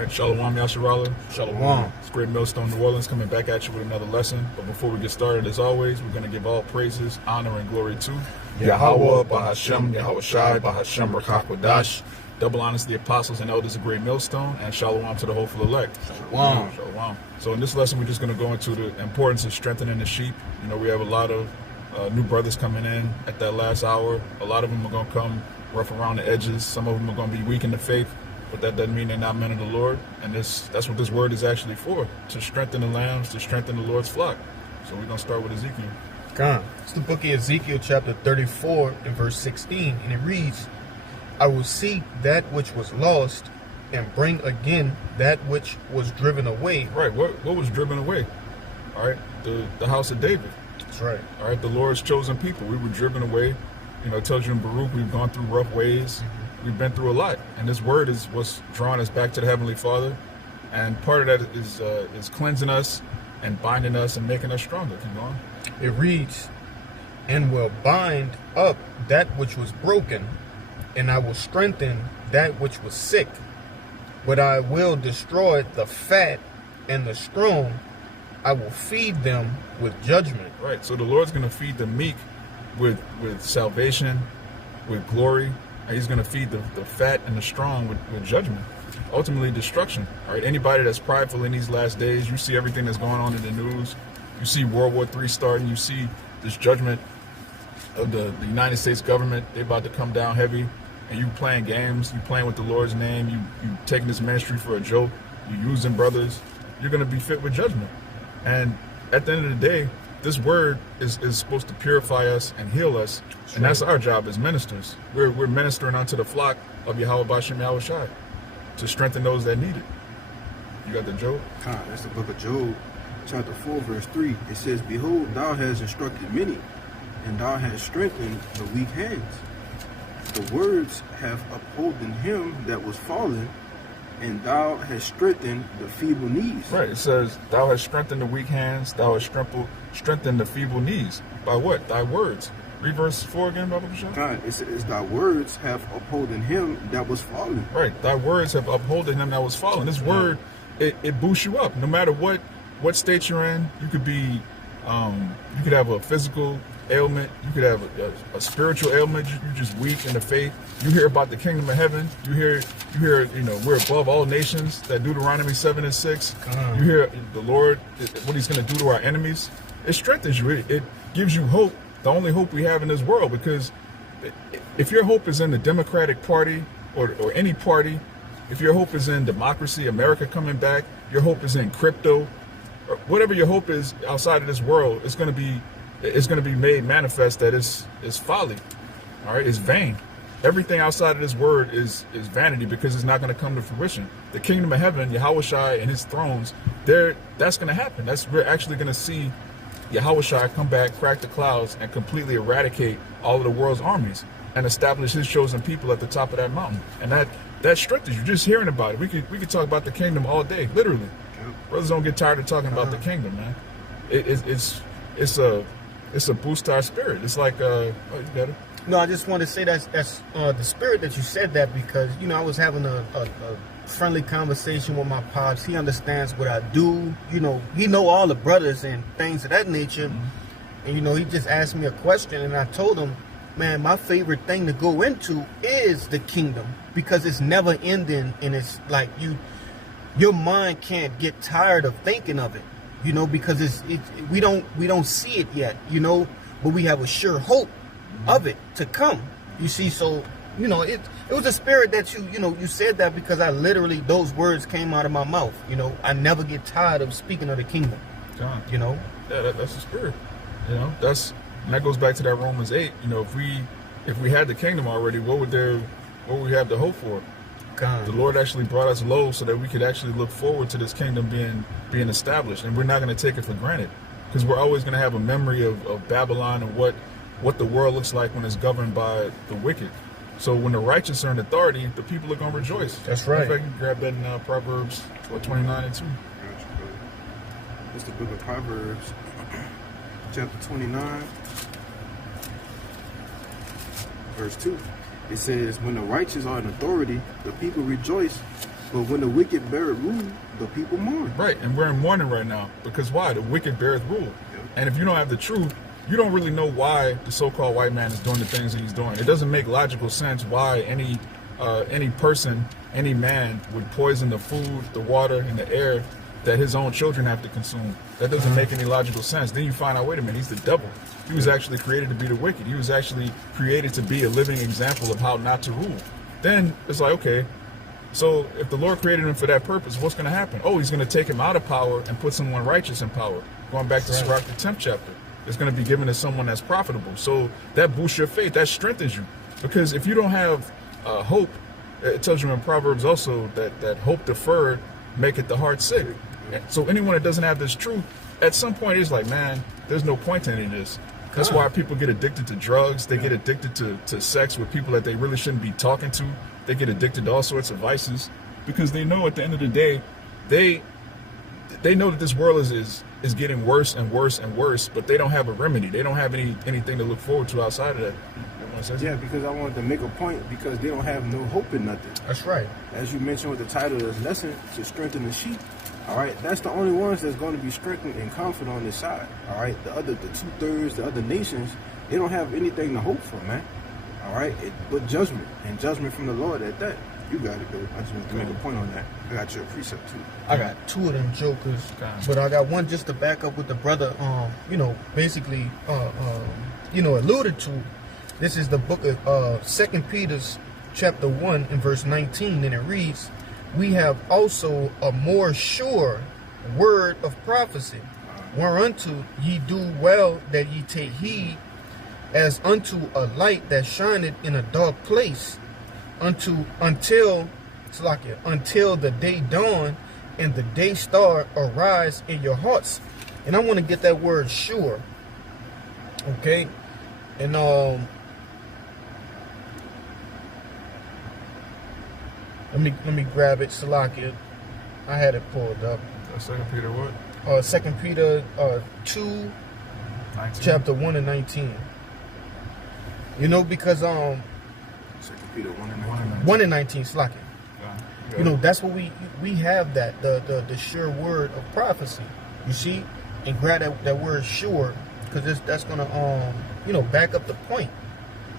All right, Shalom Yasharala. Shalom. It's Great Millstone New Orleans coming back at you with another lesson. But before we get started, as always, we're going to give all praises, honor, and glory to Yahweh, Bahashem, Yahweh Shai, Bahashem, Rakakwadash. Double honors to the apostles and elders of Great Millstone, and Shalom to the hopeful elect. Shalom. Shalom. So in this lesson, we're just going to go into the importance of strengthening the sheep. You know, we have a lot of new brothers coming in at that last hour. A lot of them are going to come rough around the edges. Some of them are going to be weak in the faith, but that doesn't mean they're not men of the Lord. And that's what this word is actually for, to strengthen the lambs, to strengthen the Lord's flock. So we're going to start with Ezekiel. Come. It's the book of Ezekiel, chapter 34, and verse 16, and it reads, I will seek that which was lost and bring again that which was driven away. Right, what was driven away? All right, the house of David. That's right. All right, the Lord's chosen people. We were driven away. You know, it tells you in Baruch, we've gone through rough ways. We've been through a lot. And this word is what's drawing us back to the Heavenly Father. And part of that is cleansing us and binding us and making us stronger. Keep going. It reads, and will bind up that which was broken, and I will strengthen that which was sick. But I will destroy the fat and the strong. I will feed them with judgment. Right, so the Lord's going to feed the meek with salvation, with glory. And he's going to feed the fat and the strong with judgment. Ultimately, destruction. All right, anybody that's prideful in these last days, you see everything that's going on in the news. You see World War III starting. You see this judgment of the United States government. They're about to come down heavy. And you playing games, you playing with the Lord's name, you taking this ministry for a joke, you using brothers, you're going to be fit with judgment. And at the end of the day, this word is supposed to purify us and heal us. And that's our job as ministers. We're ministering unto the flock of Yahweh Bashem Yahweh Shai to strengthen those that need it. You got the Job? That's the book of Job, chapter 4, verse 3. It says, Behold, thou hast instructed many, and thou hast strengthened the weak hands. The words have upholden him that was fallen, and thou hast strengthened the feeble knees. Right, it says, thou hast strengthened the weak hands, thou hast strengthened the feeble knees. By what? Thy words. Read verse 4 again, Baba Bashar. It says, thy words have upholden him that was fallen. Right, thy words have upholden him that was fallen. This word, it boosts you up. No matter what state you're in, you could be, you could have a physical ailment, you could have a spiritual ailment, you're just weak in the faith. You hear about the kingdom of heaven, you hear, you know, we're above all nations, that Deuteronomy 7 and 6. You hear the Lord, what he's going to do to our enemies. It strengthens you, it gives you hope, the only hope we have in this world, because if your hope is in the Democratic Party or any party, if your hope is in democracy, America coming back, your hope is in crypto, or whatever your hope is outside of this world, it's going to be made manifest that it's folly. All right, it's vain. Everything outside of this word is vanity, because it's not going to come to fruition. The kingdom of heaven, Yahweh Shai and his thrones, that's going to happen. We're actually going to see Yahweh Shai come back, crack the clouds, and completely eradicate all of the world's armies and establish his chosen people at the top of that mountain. And that strengthens you. Just hearing about it. We could talk about the kingdom all day, literally. Brothers don't get tired of talking about the kingdom, man. It's a boost to our spirit. It's like, you got it? No, I just want to say that's the spirit that you said that, because, you know, I was having a friendly conversation with my pops. He understands what I do. You know, he know all the brothers and things of that nature. And, you know, he just asked me a question, and I told him, man, my favorite thing to go into is the kingdom, because it's never ending, and it's like your mind can't get tired of thinking of it, you know, because we don't see it yet, you know, but we have a sure hope of it to come. You see, so, you know, it was a spirit that you said that, because I literally, those words came out of my mouth. You know, I never get tired of speaking of the kingdom. John. You know? Yeah, that's the spirit. You know, and that goes back to that Romans 8. You know, if we had the kingdom already, what would we have to hope for? God. The Lord actually brought us low so that we could actually look forward to this kingdom being established, and we're not going to take it for granted, because we're always going to have a memory of Babylon and what the world looks like when it's governed by the wicked. So when the righteous are in authority, the people are going to rejoice. That's right. In fact, you can grab that in Proverbs 29 and 2. It's the book of Proverbs, chapter 29, verse 2. It says, when the righteous are in authority, the people rejoice, But when the wicked bear rule, the people mourn. Right, and we're in mourning right now because why? The wicked beareth rule. And if you don't have the truth, you don't really know why the so-called white man is doing the things that he's doing. It doesn't make logical sense why any person, any man would poison the food, the water, and the air that his own children have to consume. That doesn't make any logical sense. Then you find out, wait a minute, he's the devil. He was actually created to be the wicked. He was actually created to be a living example of how not to rule. Then it's like, okay, so if the Lord created him for that purpose, what's going to happen? Oh, he's going to take him out of power and put someone righteous in power. Going back to Sirach, the 10th chapter. It's going to be given to someone that's profitable. So that boosts your faith. That strengthens you. Because if you don't have hope, it tells you in Proverbs also that hope deferred maketh the heart sick. So anyone that doesn't have this truth, at some point it's like, man, there's no point in any of this. That's why people get addicted to drugs. They get addicted to sex with people that they really shouldn't be talking to. They get addicted to all sorts of vices because they know at the end of the day, they know that this world is getting worse and worse and worse, but they don't have a remedy. They don't have anything to look forward to outside of that. Yeah, because I wanted to make a point because they don't have no hope in nothing. That's right. As you mentioned with the title of this lesson, to strengthen the sheep. All right, that's the only ones that's going to be strengthened and confident on this side. All right, the 2/3, the other nations, they don't have anything to hope for, man. All right, but judgment and judgment from the Lord at that. You got it, though. I just want to make a point on that. I got your precept too. I got two of them jokers, but I got one just to back up with the brother. Basically, alluded to. This is the book of 2 Peter, chapter 1, and verse 19, and it reads, "We have also a more sure word of prophecy, whereunto ye do well that ye take heed, as unto a light that shineth in a dark place, until the day dawn and the day star arise in your hearts." And I want to get that word sure. Okay? And let me grab it, Salakia. I had it pulled up. 2 Peter what? 2 Peter 2, 19. chapter 1 and 19. You know, because 2 Peter 1 and 19. 1 and 19, Salakia. Yeah. You know, that's what we have, that the sure word of prophecy. You see, and grab that word sure, because that's gonna back up the point.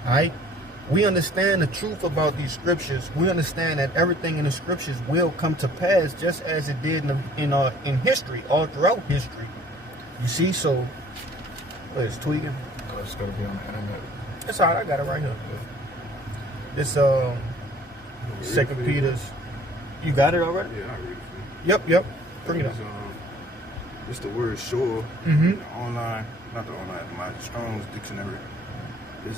All right, we understand the truth about these scriptures. We understand that everything in the scriptures will come to pass, just as it did in history, all throughout history. You see, so it's tweaking. It's gotta be on the internet. That's all right. I got it right here. This 2 Peter's. You got it already? Yeah, I read it for you. Yep. Bring it up. It's the word sure. Mm-hmm. My Strong's dictionary is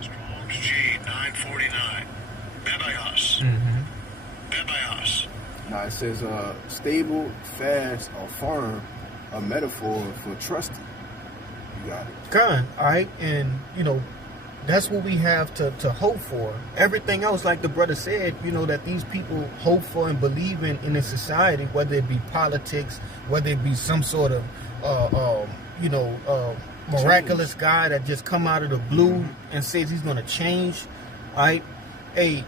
Strong's G 949. Bebayos. Mm-hmm. Bebayos. now it says stable, fast, or firm, a metaphor for trusting. You got it. All right, and that's what we have to hope for. Everything else, like the brother said, that these people hope for and believe in a society, whether it be politics, whether it be some sort of miraculous guy that just come out of the blue and says he's going to change. All right, hey,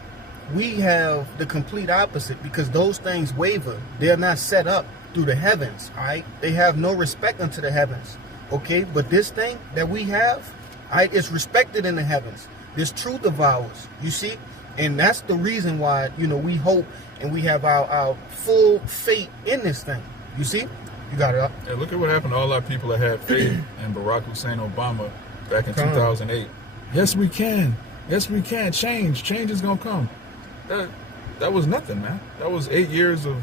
we have the complete opposite, because those things waver. They're not set up through the heavens. All right, they have no respect unto the heavens. Okay, but this thing that we have, it's respected in the heavens. This truth of ours, you see, and that's the reason why we hope and we have our full faith in this thing. You see, you got it up. Hey, look at what happened to all our people that had faith in Barack Hussein Obama back in 2008. Yes, we can. Yes, we can. Change is gonna come. That was nothing, man. That was 8 years of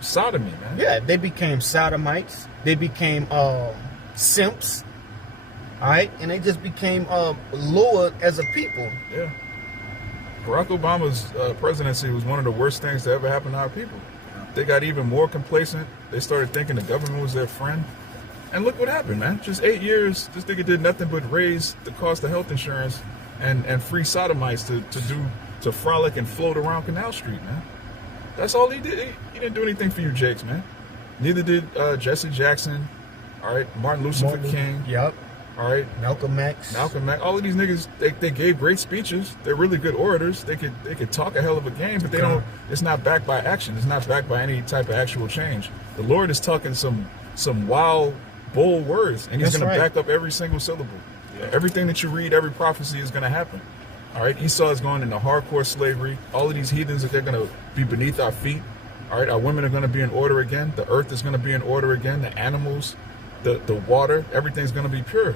sodomy, man. Yeah, they became sodomites. They became simps. All right, and they just became lowered as a people. Yeah. Barack Obama's presidency was one of the worst things to ever happen to our people. They got even more complacent. They started thinking the government was their friend. And look what happened, man. Just 8 years, this nigga did nothing but raise the cost of health insurance and free sodomites to frolic and float around Canal Street, man. That's all he did. He didn't do anything for you Jakes, man. Neither did Jesse Jackson. All right, Martin Luther King. Yep. All right, Malcolm X. all of these niggas, they gave great speeches. They're really good orators. They could talk a hell of a game, but they don't. It's not backed by action. It's not backed by any type of actual change. The Lord is talking some wild, bold words, and He's That's going right. to back up every single syllable. Everything that you read, every prophecy is going to happen. All right, Esau is going into hardcore slavery. All of these heathens, that they're going to be beneath our feet. All right, our women are going to be in order again. The earth is going to be in order again. The animals, the water, everything's going to be pure.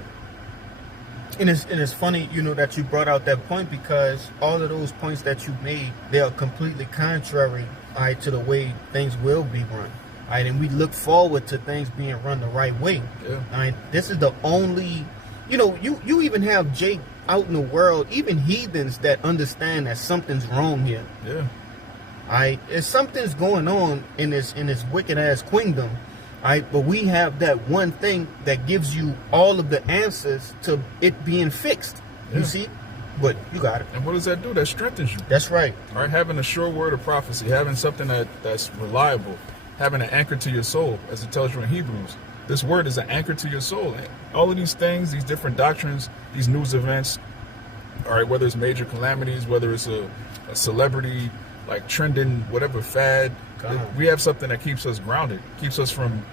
And it's funny, that you brought out that point, because all of those points that you made, they are completely contrary, all right, to the way things will be run. All right, and we look forward to things being run the right way. Yeah. All right, this is the only, you even have Jake out in the world, even heathens that understand that something's wrong here. Yeah. All right, if something's going on in this wicked ass kingdom. All right, but we have that one thing that gives you all of the answers to it being fixed. Yeah. You see? But you got it. And what does that do? That strengthens you. That's right. All right, having a sure word of prophecy, having something that's reliable, having an anchor to your soul, as it tells you in Hebrews. This word is an anchor to your soul. All of these things, these different doctrines, these news events, all right, whether it's major calamities, whether it's a celebrity, like trending, whatever fad, we have something that keeps us grounded, keeps us from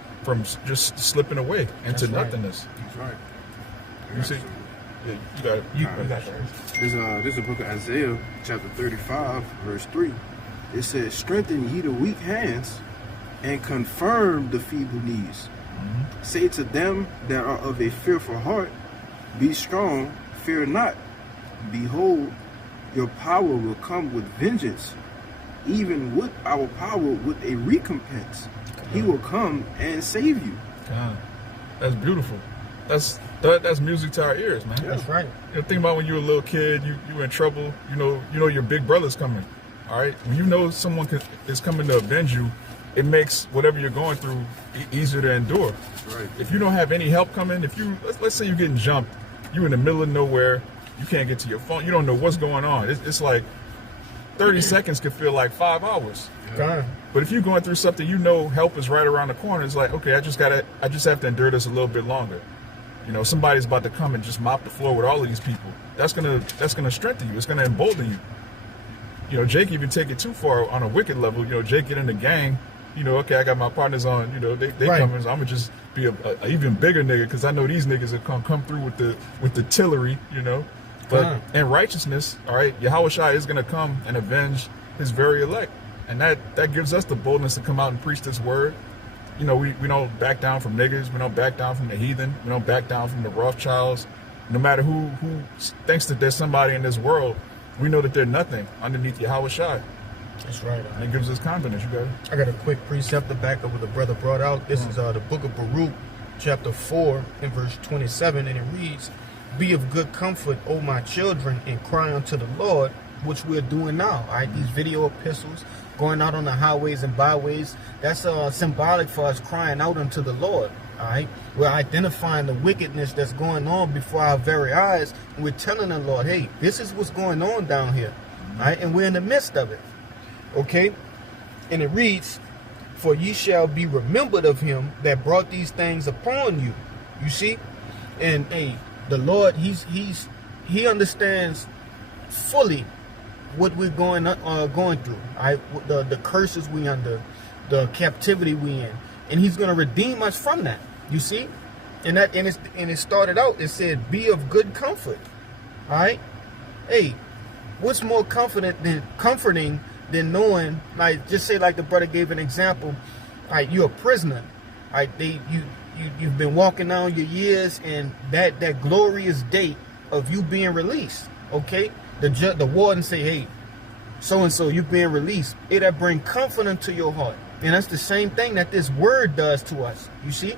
just slipping away into That's right. nothingness. That's right. You see? Yeah, you got it. You got that. There's a book of Isaiah, chapter 35, verse 3. It says, "Strengthen ye the weak hands, and confirm the feeble knees. Say to them that are of a fearful heart, Be strong, fear not. Behold, your power will come with vengeance, even with our power with a recompense. He will come and save you." God, that's beautiful. That's music to our ears, man. That's right. Think about when you were a little kid, you were in trouble. You know your big brother's coming. All right, when you know someone is coming to avenge you, it makes whatever you're going through easier to endure. Right. If you don't have any help coming, let's say you're getting jumped, you're in the middle of nowhere, you can't get to your phone, you don't know what's going on. It's like 30 seconds could feel like 5 hours. God. But if you're going through something, help is right around the corner. It's like, okay, I just have to endure this a little bit longer. Somebody's about to come and just mop the floor with all of these people. That's gonna strengthen you. It's gonna embolden you. Jake even take it too far on a wicked level. Jake get in the gang. Okay, I got my partners on. They Right. coming. So I'm gonna just be a even bigger nigga because I know these niggas are come through with the tillery. But in righteousness, all right, Yahweh Shai is gonna come and avenge His very elect, and that gives us the boldness to come out and preach this word. We don't back down from niggas. We don't back down from the heathen. We don't back down from the Rothschilds. No matter who thinks that there's somebody in this world, we know that they're nothing underneath Yahweh Shai. That's right. And it gives us confidence. You got it. I got a quick precept to back up what the brother brought out. This is the book of Baruch, chapter 4, and verse 27, and it reads, "Be of good comfort, O my children, and cry unto the Lord," which we're doing now. All right, these video epistles, going out on the highways and byways, that's symbolic for us crying out unto the Lord. All right, we're identifying the wickedness that's going on before our very eyes, and we're telling the Lord, hey, this is what's going on down here. All right, and we're in the midst of it. Okay, and it reads, "For ye shall be remembered of Him that brought these things upon you." You see, and hey, the Lord, He understands fully what we're going through. All right, the curses we under, the captivity we in, and He's going to redeem us from that. You see, and it started out. It said, "Be of good comfort." All right, hey, what's more comforting than knowing, like, just say, like the brother gave an example, like, you're a prisoner, right? You've been walking down your years, and that glorious date of you being released. Okay, the warden say, hey, so and so, you're being released. It'll bring comfort into your heart, and that's the same thing that this word does to us. You see,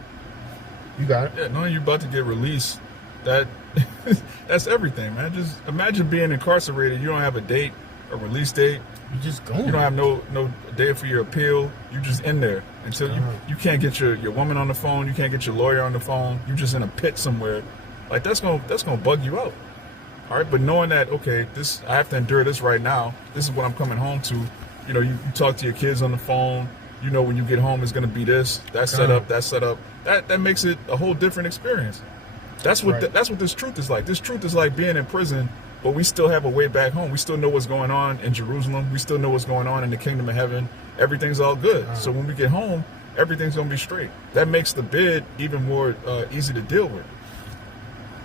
you got it. Yeah, knowing you're about to get released, that's everything, man. Just imagine being incarcerated. You don't have a date, a release date. You just going. You don't have no day for your appeal. You just in there until you can't get your woman on the phone. You can't get your lawyer on the phone. You just in a pit somewhere. Like that's gonna bug you out. All right, but knowing that, okay, I have to endure this right now. This is what I'm coming home to. You talk to your kids on the phone. When you get home, it's gonna be this, that setup, that setup. That makes it a whole different experience. That's what Right. that's what this truth is like. This truth is like being in prison, but we still have a way back home. We still know what's going on in Jerusalem. We still know what's going on in the kingdom of heaven. Everything's all good. So when we get home, everything's gonna be straight. That makes the bid even more easy to deal with.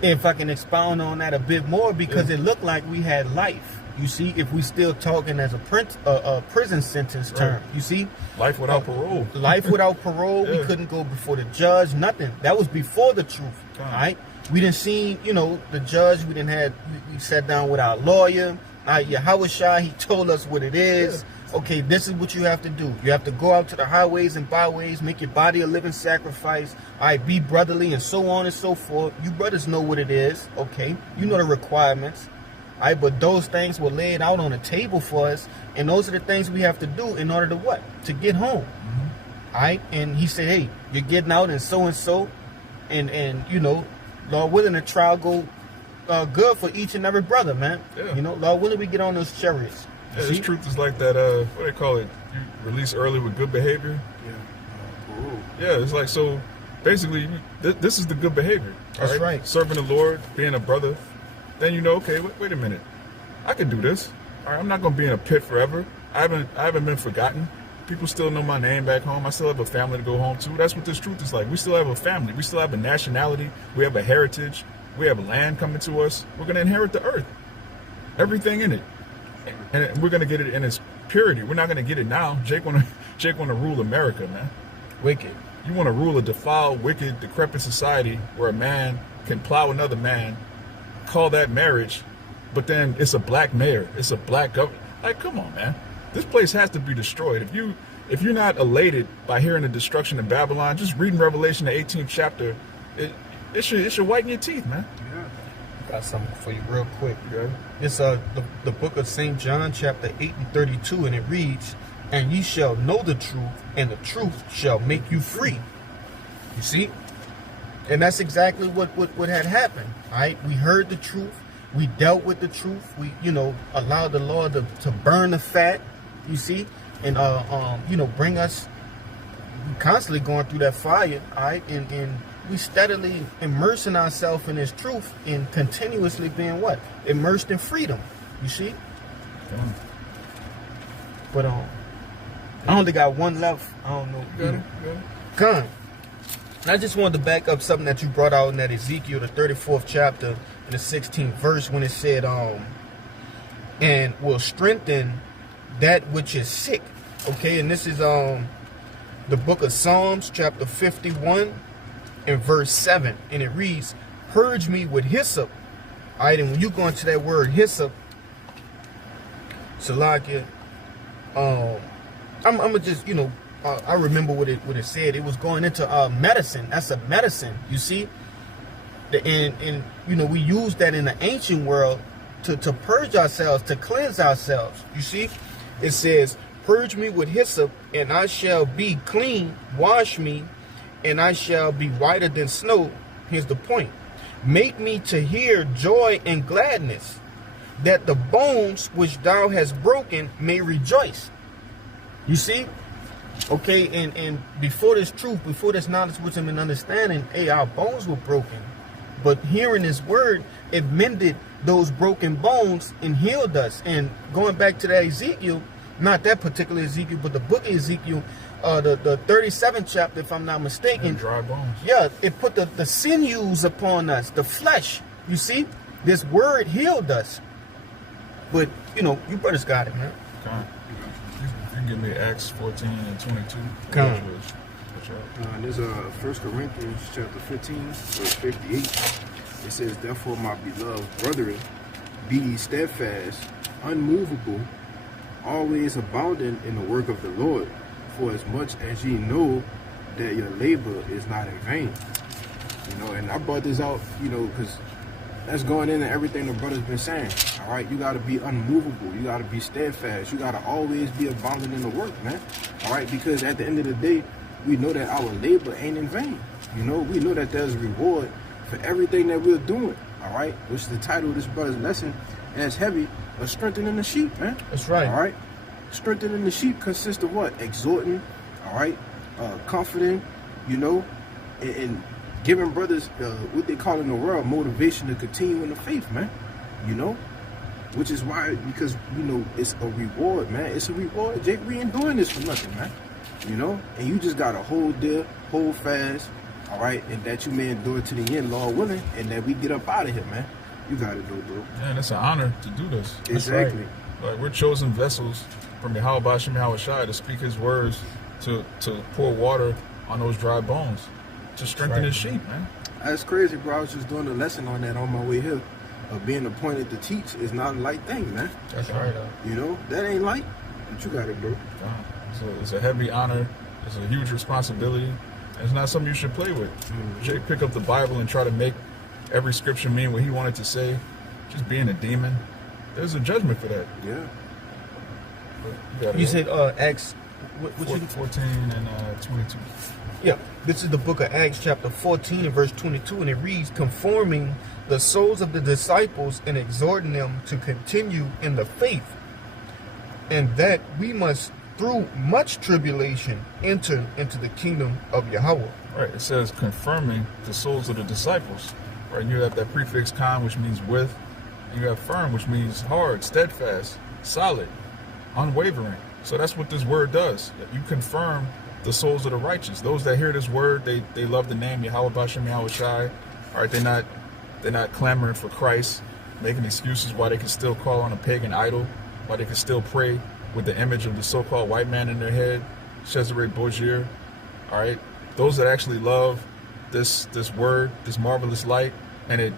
If I can expound on that a bit more, because it looked like we had life. You see, if we still talking as a prison sentence term, Right. you see, Life without parole. life without parole, we Yeah. couldn't go before the judge, nothing. That was before the truth, Come on. right? We didn't see, the judge. We didn't have. We sat down with our lawyer. Yahweh Shai, he told us what it is. Okay, this is what you have to do. You have to go out to the highways and byways, make your body a living sacrifice. All right, be brotherly, and so on and so forth. You brothers know what it is. Okay, you know the requirements. All right, but those things were laid out on the table for us, and those are the things we have to do in order to what? To get home. All right, and he said, hey, you're getting out and so, and Lord willing, the trial go good for each and every brother, man. Yeah. Lord willing, we get on those chariots. Yeah, See? this truth is like that. What do they call it? You release early with good behavior. Yeah. Parole. Yeah, it's like, so basically, this is the good behavior. all That's right. Serving the Lord, being a brother. Then okay, wait a minute. I can do this. All right, I'm not gonna be in a pit forever. I haven't been forgotten. People still know my name back home. I still have a family to go home to. That's what this truth is like. We still have a family. We still have a nationality. We have a heritage. We have land coming to us. We're gonna inherit the earth. Everything in it. And we're gonna get it in its purity. We're not gonna get it now. Jake wanna rule America, man. Wicked. You wanna rule a defiled, wicked, decrepit society where a man can plow another man, call that marriage, but then it's a black mayor, it's a black governor. Like, come on, man. This place has to be destroyed. If you're not elated by hearing the destruction of Babylon, just reading Revelation the 18th chapter, it should whiten your teeth, man. Got something for you real quick. Okay? It's the book of St. John, chapter 8 and 32, and it reads, and ye shall know the truth, and the truth shall make you free. You see? And that's exactly what had happened. All right? We heard the truth. We dealt with the truth. We, allowed the Lord to burn the fat, you see? And, bring us constantly going through that fire, all right? And we steadily immersing ourselves in His truth and continuously being what? Immersed in freedom, you see? But I only got one left. I don't know. You got it? Con. I just wanted to back up something that you brought out in that Ezekiel, the 34th chapter, in the 16th verse, when it said, and will strengthen that which is sick. Okay, and this is the book of Psalms, chapter 51, and verse 7. And it reads, purge me with hyssop. All right, and when you go into that word hyssop, Salakia, I'm gonna just, I remember what it said. It was going into medicine. That's a medicine, you see. And we use that in the ancient world to purge ourselves, to cleanse ourselves. You see, it says, purge me with hyssop, and I shall be clean. Wash me, and I shall be whiter than snow. Here's the point. Make me to hear joy and gladness, that the bones which thou hast broken may rejoice. You see? Okay, and before this truth, before this knowledge, wisdom, and understanding, our bones were broken. But hearing His word, it mended those broken bones and healed us. And going back to that Ezekiel, not that particular Ezekiel, but the book of Ezekiel, the 37th chapter, if I'm not mistaken. And dry bones. Yeah, it put the sinews upon us, the flesh. You see, this word healed us. But, you brothers got it, man. Con. You can give me Acts 14 and 22. Con. Which are- There's 1 Corinthians chapter 15, verse 58. It says, therefore, my beloved brethren, be ye steadfast, unmovable, always abounding in the work of the Lord, for as much as ye know that your labor is not in vain. And I brought this out, because that's going into everything the brother's been saying. All right, you got to be unmovable. You got to be steadfast. You got to always be abounding in the work, man. All right, because at the end of the day, we know that our labor ain't in vain. We know that there's a reward for everything that we're doing. All right, which is the title of this brother's lesson, and it's heavy, of strengthening the sheep, man. That's right. All right, strengthening the sheep consists of what? Exhorting, all right, comforting, and giving brothers what they call in the world motivation to continue in the faith, man. You know, which is why, because you know it's a reward, man. It's a reward, Jake. We ain't doing this for nothing, man. You know, and you just gotta hold there, hold fast, all right, and that you may endure to the end, Lord willing, and that we get up out of here, man. You got it, bro. Man, it's an honor to do this. Exactly. Like, we're chosen vessels from Yahweh Bashem Yahweh Shai to speak his words, to pour water on those dry bones, to strengthen his sheep, man. That's crazy, bro. I was just doing a lesson on that on my way here. Being appointed to teach is not a light thing, man. That's right. You know, that ain't light, but you got it, bro. So it's a heavy honor. It's a huge responsibility. And it's not something you should play with. Jake pick up the Bible and try to make every scripture mean what he wanted to say. Just being a demon. There's a judgment for that. Yeah. You said Acts, what you 14 and 22. Yeah, this is the book of Acts, chapter 14 and verse 22, and it reads, conforming the souls of the disciples and exhorting them to continue in the faith, and that we must, through much tribulation, enter into the kingdom of Yahweh. Right, it says confirming the souls of the disciples. Right, you have that prefix con, which means with, and you have firm, which means hard, steadfast, solid, unwavering. So that's what this word does. You confirm the souls of the righteous. Those that hear this word, they love the name Yahweh Bashem Yahweh Shai. All right, they're not clamoring for Christ, making excuses why they can still call on a pagan idol, why they can still pray with the image of the so-called white man in their head, Cesare Borgia. All right, those that actually love this word, this marvelous light, and it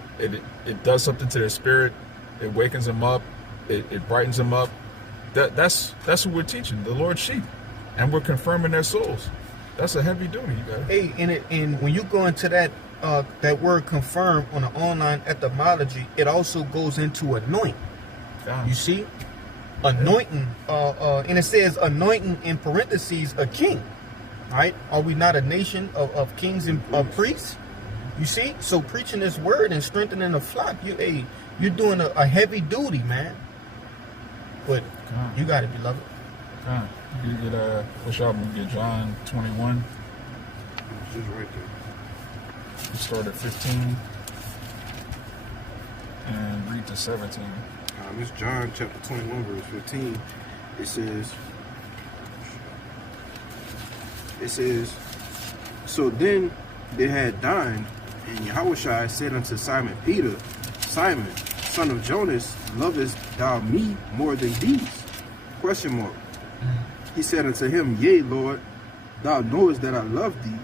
does something to their spirit. It wakens them up. It brightens them up. That's what we're teaching, the Lord's sheep. And we're confirming their souls. That's a heavy duty, you got. Hey, and when you go into that word confirm on the online etymology, it also goes into anoint. You see, anointing, and it says anointing in parentheses a king. Right? Are we not a nation of kings and priests? You see, so preaching this word and strengthening the flock, you're doing a heavy duty, man. But you got it, beloved. You get which album? You get John 21. It's just right there. You start at 15 and read to 17. It's John chapter 21, verse 15. It says, so then they had dined, and Yahushua said unto Simon Peter, Simon, son of Jonas, lovest thou me more than these? Question mark. He said unto him, Yea, Lord, thou knowest that I love thee.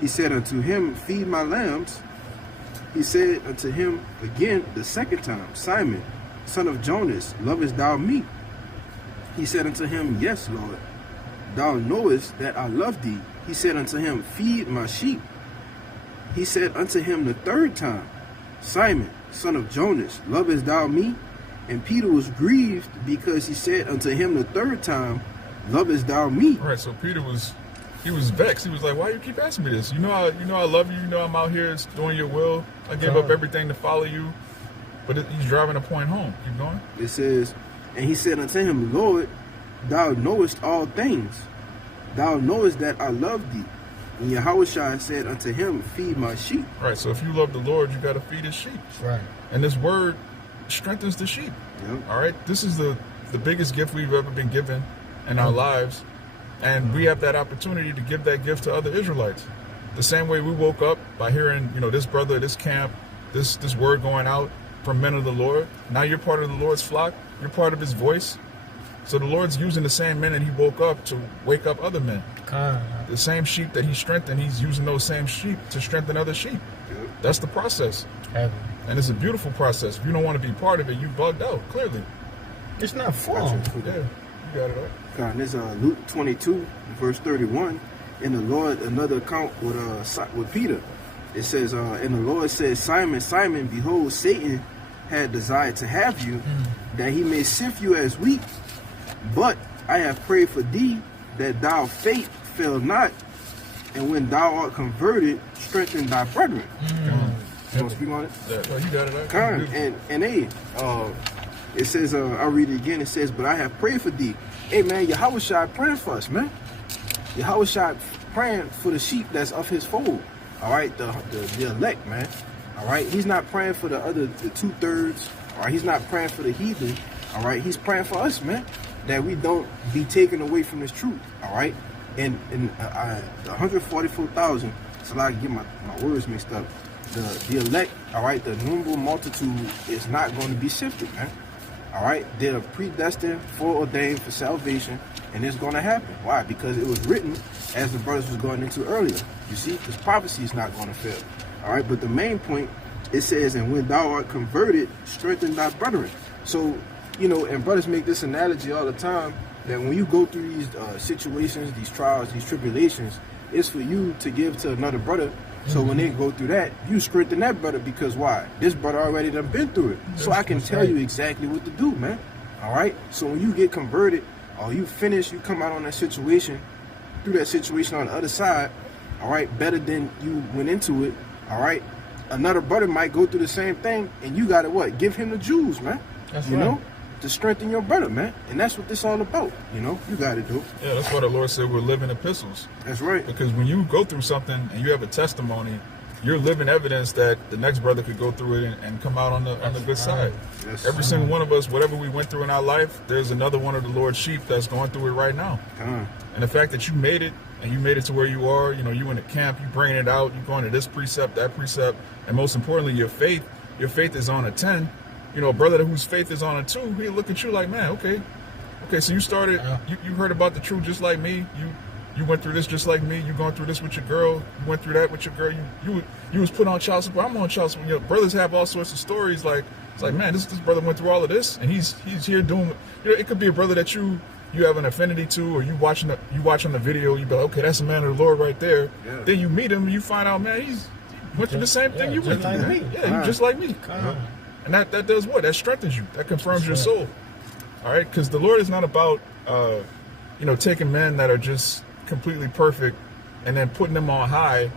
He said unto him, Feed my lambs. He said unto him again the second time, Simon, son of Jonas, lovest thou me? He said unto him, Yes, Lord, thou knowest that I love thee. He said unto him, Feed my sheep. He said unto him the third time, Simon, son of Jonas, lovest thou me? And Peter was grieved because he said unto him the third time, Lovest thou me? All right, so Peter was vexed. He was like, "Why you keep asking me this? You know I love you. You know I'm out here doing your will. I gave up everything to follow you." But he's driving a point home. Keep going. It says, and he said unto him, Lord, thou knowest all things. Thou knowest that I love thee. And Yahushua said unto him, Feed my sheep. All right, so if you love the Lord, you got to feed his sheep. Right. And this word strengthens the sheep. Yep. All right, this is the biggest gift we've ever been given in our lives, and we have that opportunity to give that gift to other Israelites. The same way we woke up by hearing, this brother, this camp, this word going out from men of the Lord. Now you're part of the Lord's flock. You're part of his voice. So the Lord's using the same men that he woke up to wake up other men. The same sheep that he strengthened, he's using those same sheep to strengthen other sheep. Yep. That's the process. Heavy. And it's a beautiful process. If you don't want to be part of it, you bugged out, clearly. It's not fun. Yeah, you got it right. God, this Luke 22, verse 31. And the Lord, another account with Peter. It says, and the Lord said, Simon, Simon, behold, Satan had desired to have you, that he may sift you as wheat. But I have prayed for thee, that thou faith fail not, and when thou art converted, strengthen thy brethren. You want to speak on it? Yeah, well, you got it right. Con, and it says, I'll read it again. It says, but I have prayed for thee. Hey, man, Yahushua praying for us, man. Yahushua praying for the sheep that's of his fold. All right, the elect, man. All right, he's not praying for the 2/3. All right, he's not praying for the heathen. All right, he's praying for us, man, that we don't be taken away from this truth. All right, and the 144,000. So I get my words mixed up. The elect, all right, the innumerable multitude is not going to be sifted, man. All right, they're predestined, foreordained for salvation, and it's going to happen. Why? Because it was written, as the brothers was going into earlier. You see, this prophecy is not going to fail. All right, but the main point, it says, and when thou art converted, strengthen thy brethren. So, and brothers make this analogy all the time, that when you go through these situations, these trials, these tribulations, it's for you to give to another brother. So when they go through that, you strengthen that brother, because why? This brother already done been through it. So I can tell you exactly what to do, man. All right? So when you get converted, or you finish, you come out on that situation, through that situation on the other side, all right, better than you went into it, all right? Another brother might go through the same thing, and you got to what? Give him the jewels, man. That's you right. know? To strengthen your brother, man. And that's what this all about, you got to do. Yeah, that's why the Lord said we're living epistles. That's right. Because when you go through something and you have a testimony, you're living evidence that the next brother could go through it and come out on the good side. Yes. Every single one of us, whatever we went through in our life, there's another one of the Lord's sheep that's going through it right now. And the fact that you made it, and you made it to where you are, you in the camp, you bringing it out, you going to this precept, that precept, and most importantly, your faith is on a 10. A brother whose faith is on a 2, he'll look at you like, man, okay, so you started, you heard about the truth just like me, you went through this just like me, you going through this with your girl, you went through that with your girl, you was put on child support, I'm on child support. Brothers have all sorts of stories, like, it's like, man, this brother went through all of this, and he's here doing, it could be a brother that you have an affinity to, or you watch on the video, you be like, okay, that's a man of the Lord right there. Yeah. Then you meet him, and you find out, man, he went through the same thing you went through. Like me. Yeah, just like me. And that does what? That strengthens you. That confirms your soul. All right? Because the Lord is not about, taking men that are just completely perfect and then putting them on high,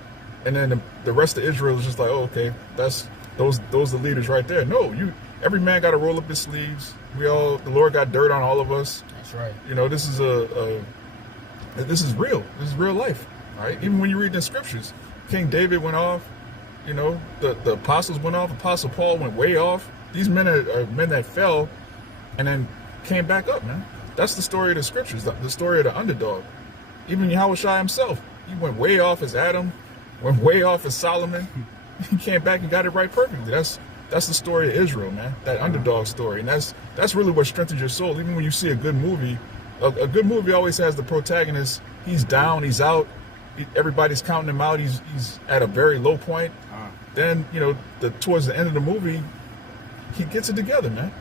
and then the rest of Israel is just like, oh, okay, that's those the leaders right there. No, every man got to roll up his sleeves. The Lord got dirt on all of us. That's right. This is this is real. This is real life. All right? Even when you read the scriptures, King David went off. The apostles went off. Apostle Paul went way off. These men are men that fell and then came back up, man. That's the story of the scriptures, the story of the underdog. Even Yahushua himself, he went way off as Adam, went way off as Solomon. He came back and got it right perfectly. That's the story of Israel, man. That underdog story. And that's really what strengthens your soul. Even when you see a good movie, a good movie always has the protagonist, he's down, he's out. Everybody's counting him out. He's at a very low point. Then towards the end of the movie, he gets it together, man.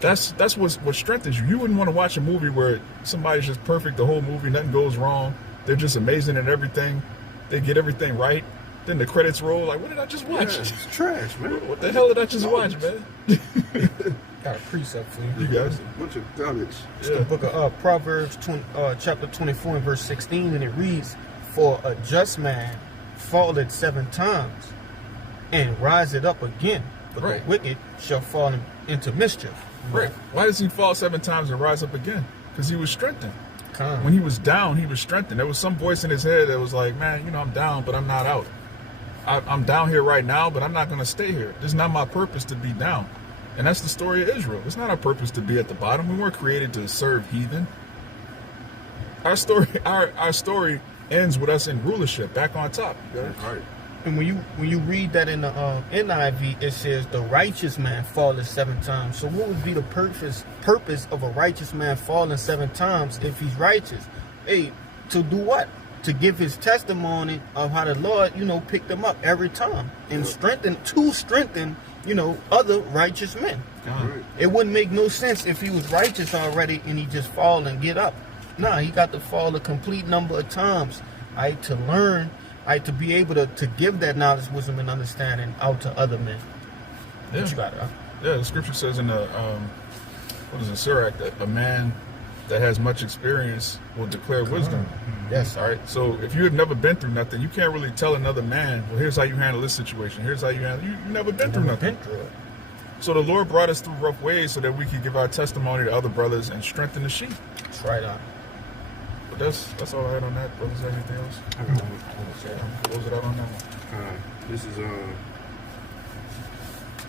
That's what strengthens you. You wouldn't want to watch a movie where somebody's just perfect the whole movie, nothing goes wrong. They're just amazing at everything. They get everything right. Then the credits roll. Like, what did I just watch? Yeah, it's trash, man. What the hell did I just watch, man? Got a precept for you. You got it. A bunch of garbage. It's the book of Proverbs, chapter 24 and verse 16, and it reads, "For a just man falleth 7 times, and riseth up again, but Right. the wicked shall fall into mischief." Right. Why does he fall 7 times and rise up again? Because he was strengthened. Come. When he was down, he was strengthened. There was some voice in his head that was like, man, I'm down, but I'm not out. I'm down here right now, but I'm not going to stay here. It's not my purpose to be down. And that's the story of Israel. It's not our purpose to be at the bottom. We weren't created to serve heathen. Our story ends with us in rulership, back on top. That's right. And when you read that in the NIV, it says the righteous man falleth 7 times. So what would be the purpose of a righteous man falling 7 times if he's righteous? Hey, to do what? To give his testimony of how the Lord, picked him up every time and strengthen other righteous men. Right. It wouldn't make no sense if he was righteous already and he just fall and get up. Nah, he got to fall a complete number of times, to learn, to be able to give that knowledge, wisdom, and understanding out to other men. Yeah. What you got, Yeah, the scripture says in the Sirach that a man that has much experience will declare wisdom. Yes. All right. So if you have never been through nothing, you can't really tell another man, well, here's how you handle this situation. Here's how you handle. You never been through nothing. So the Lord brought us through rough ways so that we could give our testimony to other brothers and strengthen the sheep. That's right on. But that's all I had on that. Brothers, anything else? Close it out on that one.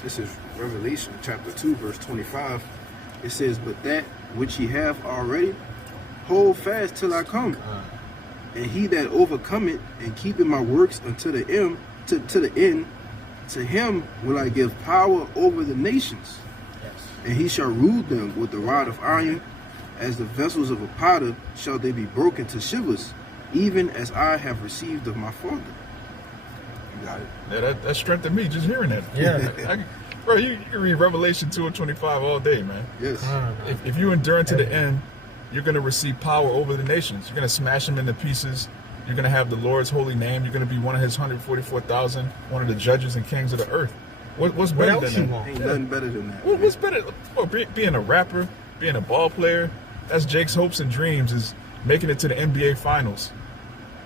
This is Revelation chapter 2, verse 25. It says, "But that which ye have already, hold fast till I come. And he that overcometh and keepeth my works unto the end, to him will I give power over the nations. Yes. And he shall rule them with the rod of iron, as the vessels of a potter shall they be broken to shivers, even as I have received of my Father." You got it. Yeah, that strengthened me just hearing that. Yeah. Bro, you can read Revelation 2 and 25 all day, man. Yes. If you endure to the end, you're going to receive power over the nations. You're going to smash them into pieces. You're going to have the Lord's holy name. You're going to be one of his 144,000, one of the judges and kings of the earth. What's What better else than you that? want? Ain't nothing better than that. What's better? Well, being a rapper, being a ball player, that's Jake's hopes and dreams, is making it to the NBA finals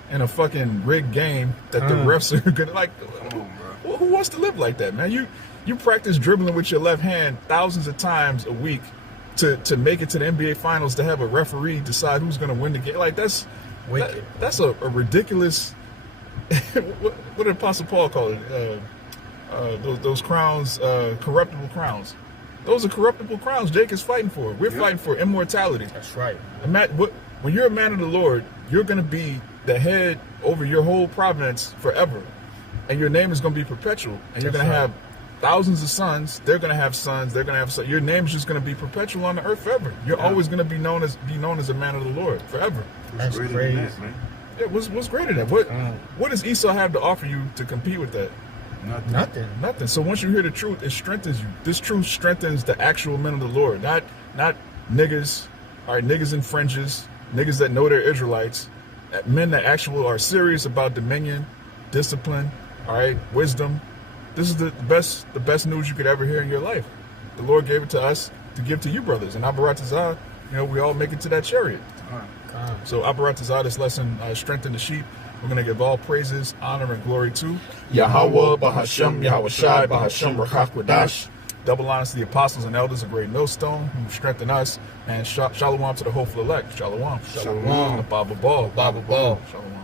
in a fucking rigged game that the refs are going to, like, Come on, bro. who wants to live like that, man? You practice dribbling with your left hand thousands of times a week to make it to the NBA finals, to have a referee decide who's going to win the game. Like, that's Wicked. that's a ridiculous. what did Apostle Paul call it? Those crowns, corruptible crowns. Those are corruptible crowns Jake is fighting for. We're fighting for immortality. That's right. When you're a man of the Lord, you're going to be the head over your whole province forever. And your name is going to be perpetual. And you're That's going to right. have thousands of sons. They're going to have sons. They're going to have sons. Your name is just going to be perpetual on the earth forever. You're always going to be known as a man of the Lord forever. That's Greater crazy. than that, man. Yeah, what's greater than that? What does Esau have to offer you to compete with that? Nothing. Nothing. So once you hear the truth, it strengthens you. This truth strengthens the actual men of the Lord, not niggas. All right, niggas in fringes, niggas that know they're Israelites, men that actually are serious about dominion, discipline, all right, wisdom. This is the best news you could ever hear in your life. The Lord gave it to us to give to you, brothers. And Abaratazah, we all make it to that chariot. So Abaratazah, this lesson strengthen the sheep. We're going to give all praises, honor, and glory to Yahweh, Bahashem, Yahweh Shai, Bahashem, Rachak Wadash. Double honors to the apostles and elders, a great millstone who strengthen us. And shalom to the hopeful elect. Shalom. Shalom. Baba Ball. Baba Ball. Shalom.